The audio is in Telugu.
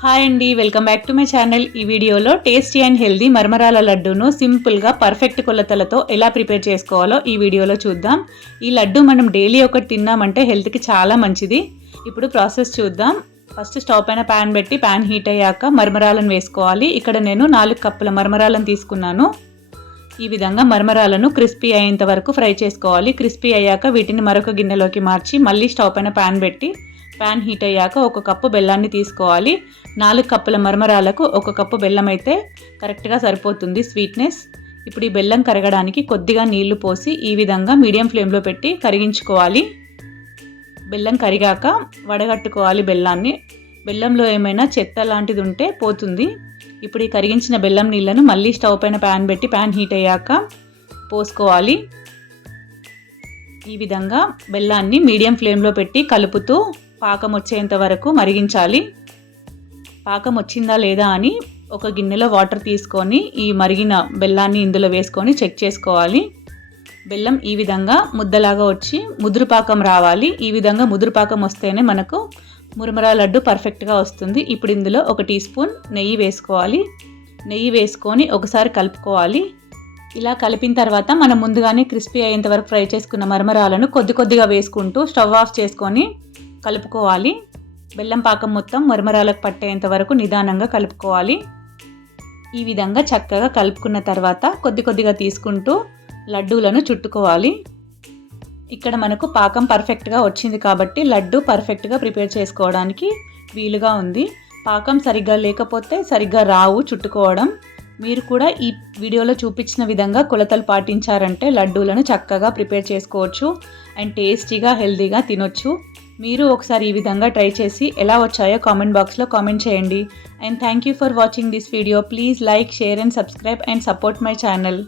హాయ్ అండి, welcome back to my channel. ఈ వీడియోలో టేస్టీ అండ్ హెల్దీ మరమరాల లడ్డూను సింపుల్గా పర్ఫెక్ట్ కొలతలతో ఎలా ప్రిపేర్ చేసుకోవాలో ఈ వీడియోలో చూద్దాం. ఈ లడ్డు మనం డైలీ ఒకటి తిన్నామంటే హెల్త్కి చాలా మంచిది. ఇప్పుడు ప్రాసెస్ చూద్దాం. ఫస్ట్ స్టవ్ పైన ప్యాన్ పెట్టి ప్యాన్ హీట్ అయ్యాక మరమరాలను వేసుకోవాలి. ఇక్కడ నేను 4 కప్పుల మరమరాలను తీసుకున్నాను. ఈ విధంగా మరమరాలను క్రిస్పీ అయ్యేంత వరకు ఫ్రై చేసుకోవాలి. క్రిస్పీ అయ్యాక వీటిని మరొక గిన్నెలోకి మార్చి మళ్ళీ స్టవ్ పైన ప్యాన్ పెట్టి ప్యాన్ హీట్ అయ్యాక 1 కప్పు బెల్లాన్ని తీసుకోవాలి. 4 కప్పుల మరమరాలకు 1 కప్పు బెల్లం అయితే కరెక్ట్గా సరిపోతుంది స్వీట్నెస్. ఇప్పుడు ఈ బెల్లం కరగడానికి కొద్దిగా నీళ్లు పోసి ఈ విధంగా మీడియం ఫ్లేమ్లో పెట్టి కరిగించుకోవాలి. బెల్లం కరిగాక వడగట్టుకోవాలి బెల్లాన్ని. బెల్లంలో ఏమైనా చెత్త లాంటిది ఉంటే పోతుంది. ఇప్పుడు ఈ కరిగించిన బెల్లం నీళ్లను మళ్ళీ స్టవ్ పైన ప్యాన్ పెట్టి ప్యాన్ హీట్ అయ్యాక పోసుకోవాలి. ఈ విధంగా బెల్లాన్ని మీడియం ఫ్లేమ్లో పెట్టి కలుపుతూ పాకం వచ్చేంత వరకు మరిగించాలి. పాకం వచ్చిందా లేదా అని ఒక గిన్నెలో వాటర్ తీసుకొని ఈ మరిగిన బెల్లాన్ని ఇందులో వేసుకొని చెక్ చేసుకోవాలి. బెల్లం ఈ విధంగా ముద్దలాగా వచ్చి ముదురు పాకం రావాలి. ఈ విధంగా ముదురు పాకం వస్తేనే మనకు మురమరా లడ్డు పర్ఫెక్ట్గా వస్తుంది. ఇప్పుడు ఇందులో 1 టీ స్పూన్ నెయ్యి వేసుకోవాలి. నెయ్యి వేసుకొని ఒకసారి కలుపుకోవాలి. ఇలా కలిపిన తర్వాత మనం ముందుగానే క్రిస్పీ అయ్యేంత వరకు ఫ్రై చేసుకున్న మరమరాలను కొద్దిగా వేసుకుంటూ స్టవ్ ఆఫ్ చేసుకొని కలుపుకోవాలి. బెల్లం పాకం మొత్తం మరమరాలకు పట్టేంత వరకు నిదానంగా కలుపుకోవాలి. ఈ విధంగా చక్కగా కలుపుకున్న తర్వాత కొద్దిగా తీసుకుంటూ లడ్డూలను చుట్టుకోవాలి. ఇక్కడ మనకు పాకం పర్ఫెక్ట్గా వచ్చింది కాబట్టి లడ్డు పర్ఫెక్ట్గా ప్రిపేర్ చేసుకోవడానికి వీలుగా ఉంది. పాకం సరిగ్గా లేకపోతే సరిగ్గా రావు చుట్టుకోవడం. మీరు కూడా ఈ వీడియోలో చూపించిన విధంగా కొలతలు పాటించారంటే లడ్డూలను చక్కగా ప్రిపేర్ చేసుకోవచ్చు అండ్ టేస్టీగా హెల్తీగా తినొచ్చు. మీరు ఒకసారి ఈ విధంగా ట్రై చేసి ఎలా వచ్చాయో కామెంట్ బాక్స్లో కామెంట్ చేయండి. And thank you for watching this video. Please like, share and subscribe and support my channel.